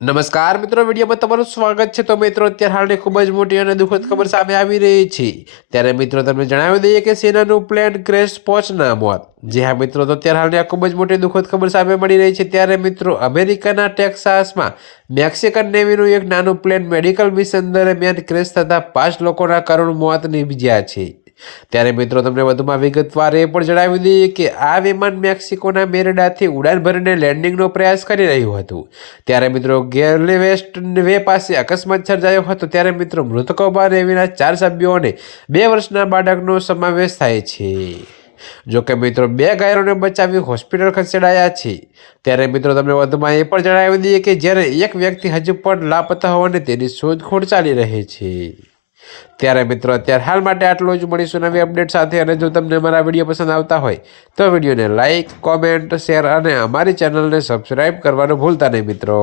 નમસ્કાર મિત્રો, વિડીયોમાં તમારું સ્વાગત છે। તો મિત્રો, અત્યારે હાલની ખૂબ જ મોટી અને દુઃખદ ખબર સામે આવી રહી છે। ત્યારે મિત્રો તમને જણાવી દઈએ કે સેનાનું પ્લેન ક્રેશ પહોંચના મોત। જી હા મિત્રો, તો અત્યારે હાલની આ ખૂબ જ મોટી દુઃખદ ખબર સામે મળી રહી છે। ત્યારે મિત્રો, અમેરિકાના ટેક્સાસમાં મેક્સિકન નેવીનું એક નાનું પ્લેન મેડિકલ મિશન દરમિયાન ક્રેશ થતાં 5 લોકોના કરુણ મોત નીપજ્યા છે। ત્યારે મિત્રો તમને વધુમાં વિગતવાર એ પણ જણાવી દઈએ કે આ વિમાન મેક્સિકોના મેરિડાથી ઉડાન ભરીને લેન્ડિંગનો પ્રયાસ કરી રહ્યું હતું। ત્યારે મિત્રો ગેરલે વેસ્ટ વે પાસે અકસ્માત સર્જાયો હતો। ત્યારે મિત્રો મૃતકોમાં નેવીના 4 સભ્યો અને 2 વર્ષના બાળકનો સમાવેશ થાય છે। જોકે મિત્રો 2 ઘાયલોને બચાવી હોસ્પિટલ ખસેડાયા છે। ત્યારે મિત્રો તમને વધુમાં એ પણ જણાવી દઈએ કે જ્યારે એક વ્યક્તિ હજુ પણ લાપતા હોવાને તેની શોધખોળ ચાલી રહી છે। ત્યારે મિત્રો અત્યારે હાલ માટે આટલું જ। મળીશું નવી અપડેટ સાથે। અને જો તમને અમારા વિડીયો પસંદ આવતા હોય તો વિડીયોને લાઇક, કોમેન્ટ, શેર અને અમારી ચેનલને સબસ્ક્રાઈબ કરવાનું ભૂલતા નહીં મિત્રો।